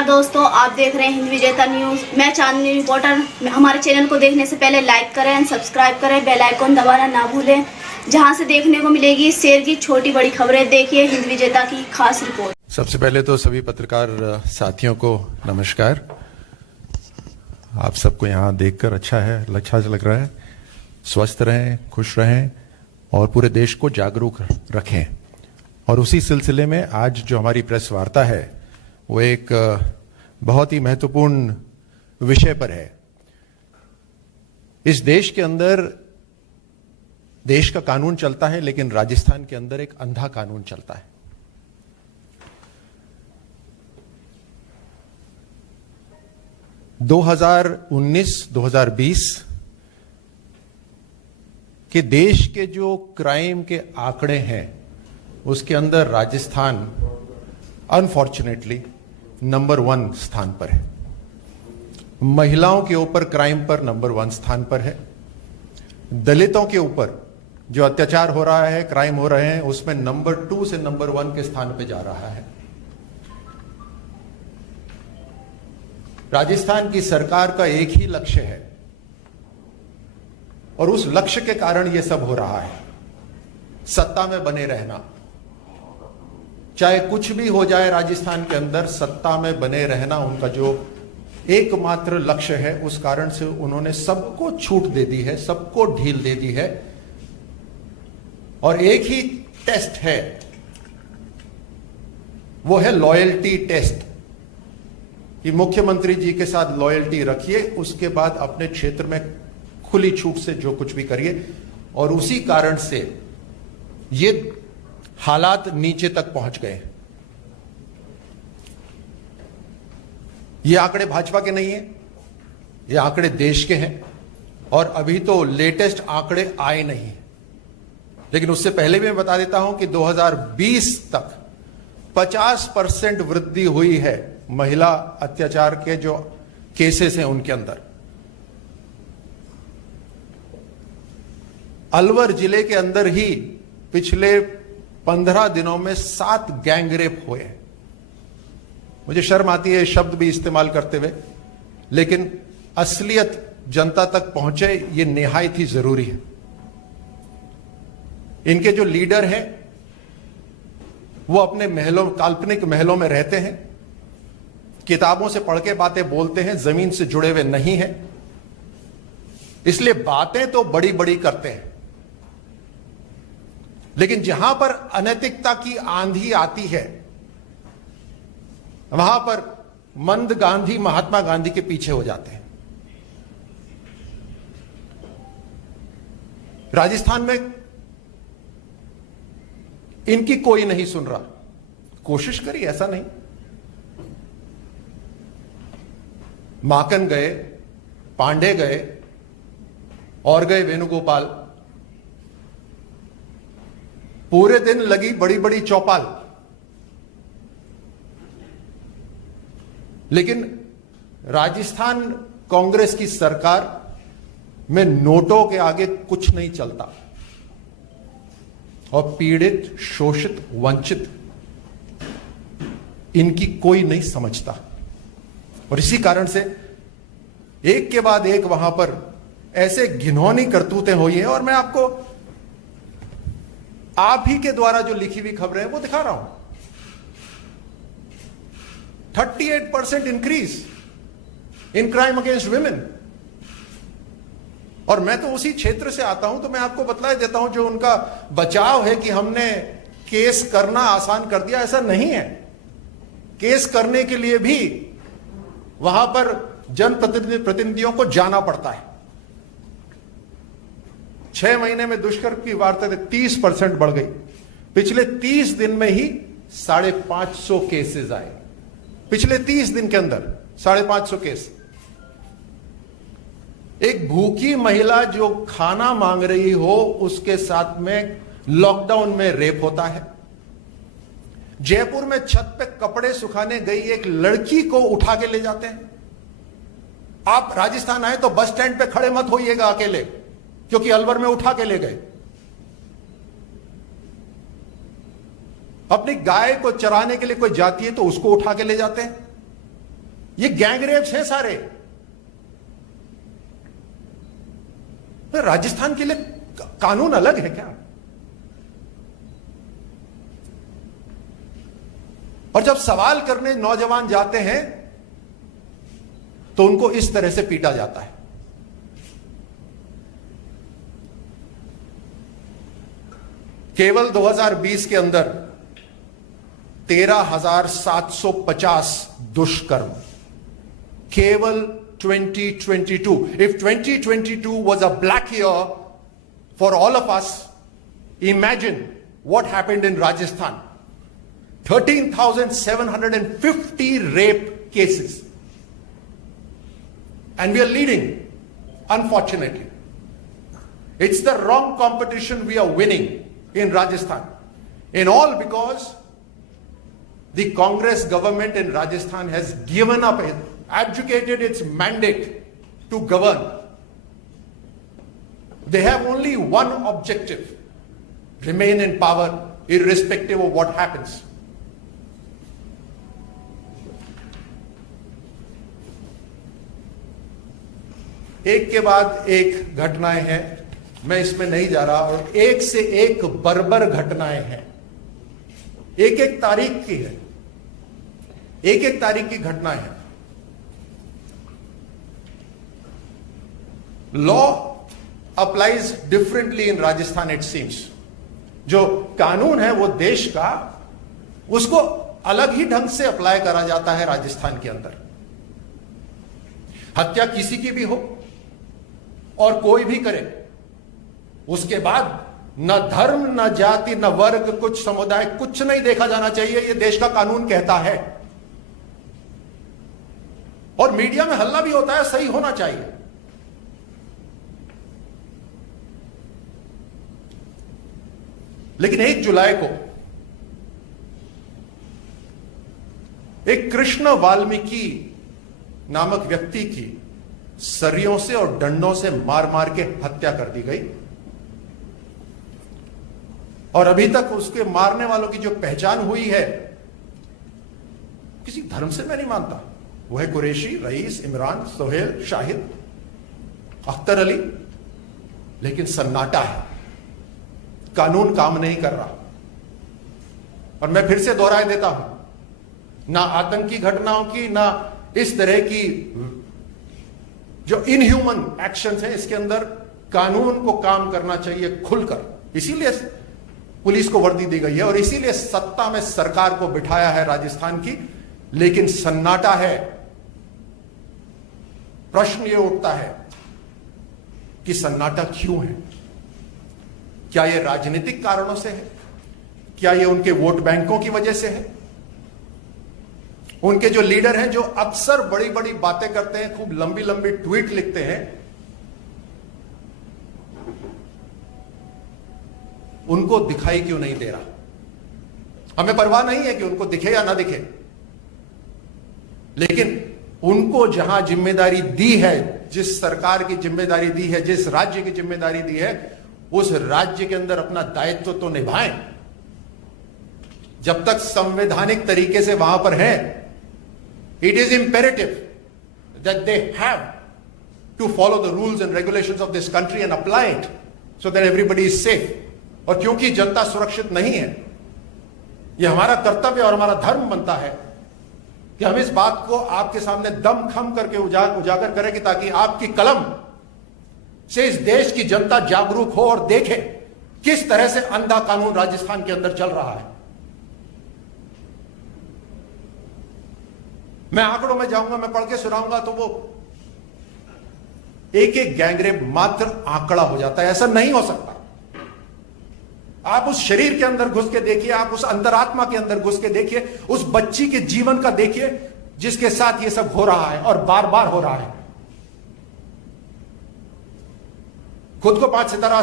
नमस्कार दोस्तों, आप देख रहे हैं हिंद विजेता न्यूज। मैं चांदनी रिपोर्टर। हमारे चैनल को देखने से पहले लाइक करें एंड सब्सक्राइब करें, बेल आइकन दबाना ना भूलें, जहां से देखने को मिलेगी शेर की छोटी बड़ी खबरें। देखिए हिंद विजेता की खास रिपोर्ट। सबसे पहले तो सभी पत्रकार साथियों को नमस्कार। आप सबको यहाँ देखकर अच्छा लग रहा है। स्वस्थ रहें, खुश रहें और पूरे देश को जागरूक रखें। और उसी सिलसिले में आज जो हमारी प्रेस वार्ता है वो एक बहुत ही महत्वपूर्ण विषय पर है। इस देश के अंदर देश का कानून चलता है, लेकिन राजस्थान के अंदर एक अंधा कानून चलता है। दो 2019-2020 के देश के जो क्राइम के आंकड़े हैं उसके अंदर राजस्थान अनफॉर्चुनेटली नंबर 1 स्थान पर है। महिलाओं के ऊपर क्राइम पर नंबर 1 स्थान पर है। दलितों के ऊपर जो अत्याचार हो रहा है, क्राइम हो रहे हैं, उसमें नंबर 2 से नंबर 1 के स्थान पे जा रहा है। राजस्थान की सरकार का एक ही लक्ष्य है और उस लक्ष्य के कारण यह सब हो रहा है, सत्ता में बने रहना। चाहे कुछ भी हो जाए, राजस्थान के अंदर सत्ता में बने रहना उनका जो एकमात्र लक्ष्य है। उस कारण से उन्होंने सबको छूट दे दी है, सबको ढील दे दी है। और एक ही टेस्ट है, वो है लॉयल्टी टेस्ट, कि मुख्यमंत्री जी के साथ लॉयल्टी रखिए, उसके बाद अपने क्षेत्र में खुली छूट से जो कुछ भी करिए। और उसी कारण से ये हालात नीचे तक पहुंच गए। ये आंकड़े भाजपा के नहीं है, ये आंकड़े देश के हैं। और अभी तो लेटेस्ट आंकड़े आए नहीं, लेकिन उससे पहले भी मैं बता देता हूं कि 2020 तक 50% वृद्धि हुई है महिला अत्याचार के जो केसेस हैं उनके अंदर। अलवर जिले के अंदर ही पिछले 15 दिनों में 7 गैंगरेप हुए हैं। मुझे शर्म आती है शब्द भी इस्तेमाल करते हुए, लेकिन असलियत जनता तक पहुंचे ये निहायत ही जरूरी है। इनके जो लीडर हैं वो अपने महलों, काल्पनिक महलों में रहते हैं, किताबों से पढ़ के बातें बोलते हैं, जमीन से जुड़े हुए नहीं हैं। इसलिए बातें तो बड़ी बड़ी करते हैं, लेकिन जहां पर अनैतिकता की आंधी आती है वहां पर मंद गांधी महात्मा गांधी के पीछे हो जाते हैं। राजस्थान में इनकी कोई नहीं सुन रहा। कोशिश करी, ऐसा नहीं। माकन गए, पांडे गए और गए वेणुगोपाल। पूरे दिन लगी बड़ी बड़ी चौपाल, लेकिन राजस्थान कांग्रेस की सरकार में नोटों के आगे कुछ नहीं चलता। और पीड़ित, शोषित, वंचित इनकी कोई नहीं समझता। और इसी कारण से एक के बाद एक वहां पर ऐसे घिनौनी करतूतें हुई हैं। और मैं आपको आप ही के द्वारा जो लिखी हुई खबरें हैं वो दिखा रहा हूं। 38% increase in crime against women. और मैं तो उसी क्षेत्र से आता हूं, तो मैं आपको बतला देता हूं, जो उनका बचाव है कि हमने केस करना आसान कर दिया, ऐसा नहीं है। केस करने के लिए भी वहां पर जनप्रतिनिधियों को जाना पड़ता है। 6 महीने में दुष्कर्म की वारदातें 30% बढ़ गई। पिछले 30 दिन में ही 550 केसेस आए। पिछले 30 दिन के अंदर 550 केस। एक भूखी महिला जो खाना मांग रही हो, उसके साथ में लॉकडाउन में रेप होता है। जयपुर में छत पे कपड़े सुखाने गई एक लड़की को उठा के ले जाते हैं। आप राजस्थान आए तो बस स्टैंड पे खड़े मत होइएगा अकेले, क्योंकि अलवर में उठा के ले गए। अपनी गाय को चराने के लिए कोई जाती है तो उसको उठा के ले जाते हैं। ये गैंगरेप्स हैं सारे। राजस्थान के लिए कानून अलग है क्या? और जब सवाल करने नौजवान जाते हैं तो उनको इस तरह से पीटा जाता है। केवल 2020 के अंदर 13,750 दुष्कर्म, केवल 2022. If 2022 was a black year for all of us, imagine what happened in Rajasthan. 13,750 rape cases. And we are leading, unfortunately. It's the wrong competition we are winning in Rajasthan. In all because the Congress government in Rajasthan has given up, abdicated its mandate to govern. They have only one objective: remain in power irrespective of what happens. एक के बाद एक घटनाएं हैं, मैं इसमें नहीं जा रहा, और एक से एक बर्बर घटनाएं हैं, एक एक तारीख की है, एक एक तारीख की घटनाएं हैं। Law applies differently in Rajasthan it seems. जो कानून है वो देश का, उसको अलग ही ढंग से अप्लाई करा जाता है राजस्थान के अंदर। हत्या किसी की भी हो और कोई भी करे, उसके बाद न धर्म, न जाति, न वर्ग, कुछ समुदाय, कुछ नहीं देखा जाना चाहिए। यह देश का कानून कहता है। और मीडिया में हल्ला भी होता है, सही होना चाहिए। लेकिन 1 जुलाई को एक कृष्ण वाल्मीकि नामक व्यक्ति की सरियों से और डंडों से मार मार के हत्या कर दी गई, और अभी तक उसके मारने वालों की जो पहचान हुई है, किसी धर्म से मैं नहीं मानता, वो है कुरैशी, रईस, इमरान, सोहेल, शाहिद, अख्तर अली। लेकिन सन्नाटा है, कानून काम नहीं कर रहा। और मैं फिर से दोहराए देता हूं, ना आतंकी घटनाओं की, ना इस तरह की जो इनह्यूमन एक्शंस हैं, इसके अंदर कानून को काम करना चाहिए खुलकर। इसीलिए पुलिस को वर्दी दी गई है और इसीलिए सत्ता में सरकार को बिठाया है राजस्थान की। लेकिन सन्नाटा है। प्रश्न यह उठता है कि सन्नाटा क्यों है? क्या यह राजनीतिक कारणों से है? क्या यह उनके वोट बैंकों की वजह से है? उनके जो लीडर हैं, जो अक्सर बड़ी बड़ी बातें करते हैं, खूब लंबी लंबी ट्वीट लिखते हैं, उनको दिखाई क्यों नहीं दे रहा? हमें परवाह नहीं है कि उनको दिखे या ना दिखे, लेकिन उनको जहां जिम्मेदारी दी है, जिस सरकार की जिम्मेदारी दी है, जिस राज्य की जिम्मेदारी दी है, उस राज्य के अंदर अपना दायित्व तो निभाएं। जब तक संवैधानिक तरीके से वहां पर हैं, it is imperative that they have to follow the rules and regulations of this country and apply it so that everybody is safe. और क्योंकि जनता सुरक्षित नहीं है, यह हमारा कर्तव्य और हमारा धर्म बनता है कि हम इस बात को आपके सामने दम खम करके उजागर करें, कि ताकि आपकी कलम से इस देश की जनता जागरूक हो और देखे किस तरह से अंधा कानून राजस्थान के अंदर चल रहा है। मैं आंकड़ों में जाऊंगा, मैं पढ़ के सुनाऊंगा तो वो एक एक गैंगरेप मात्र आंकड़ा हो जाता है। ऐसा नहीं हो सकता। आप उस शरीर के अंदर घुस के देखिए, आप उस अंतरात्मा के अंदर घुस के देखिए, उस बच्ची के जीवन का देखिए जिसके साथ ये सब हो रहा है और बार बार हो रहा है। खुद को 5 सितारा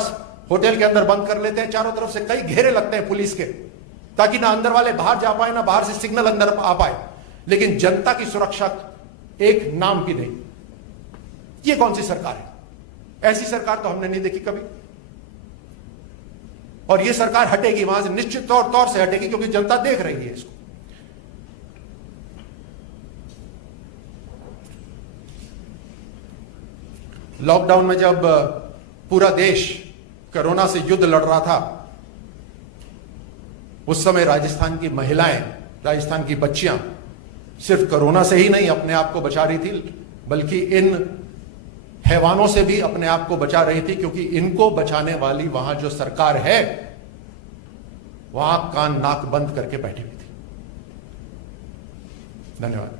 होटल के अंदर बंद कर लेते हैं, चारों तरफ से कई घेरे लगते हैं पुलिस के, ताकि ना अंदर वाले बाहर जा पाए, ना बाहर से सिग्नल अंदर आ पाए। लेकिन जनता की सुरक्षा एक नाम भी नहीं। ये कौन सी सरकार है? ऐसी सरकार तो हमने नहीं देखी कभी। और ये सरकार हटेगी, वहां से निश्चित तौर से हटेगी, क्योंकि जनता देख रही है इसको। लॉकडाउन में जब पूरा देश कोरोना से युद्ध लड़ रहा था, उस समय राजस्थान की महिलाएं, राजस्थान की बच्चियां सिर्फ कोरोना से ही नहीं अपने आप को बचा रही थी, बल्कि इन हैवानों से भी अपने आप को बचा रही थी, क्योंकि इनको बचाने वाली वहां जो सरकार है वहां कान नाक बंद करके बैठी हुई थी। धन्यवाद।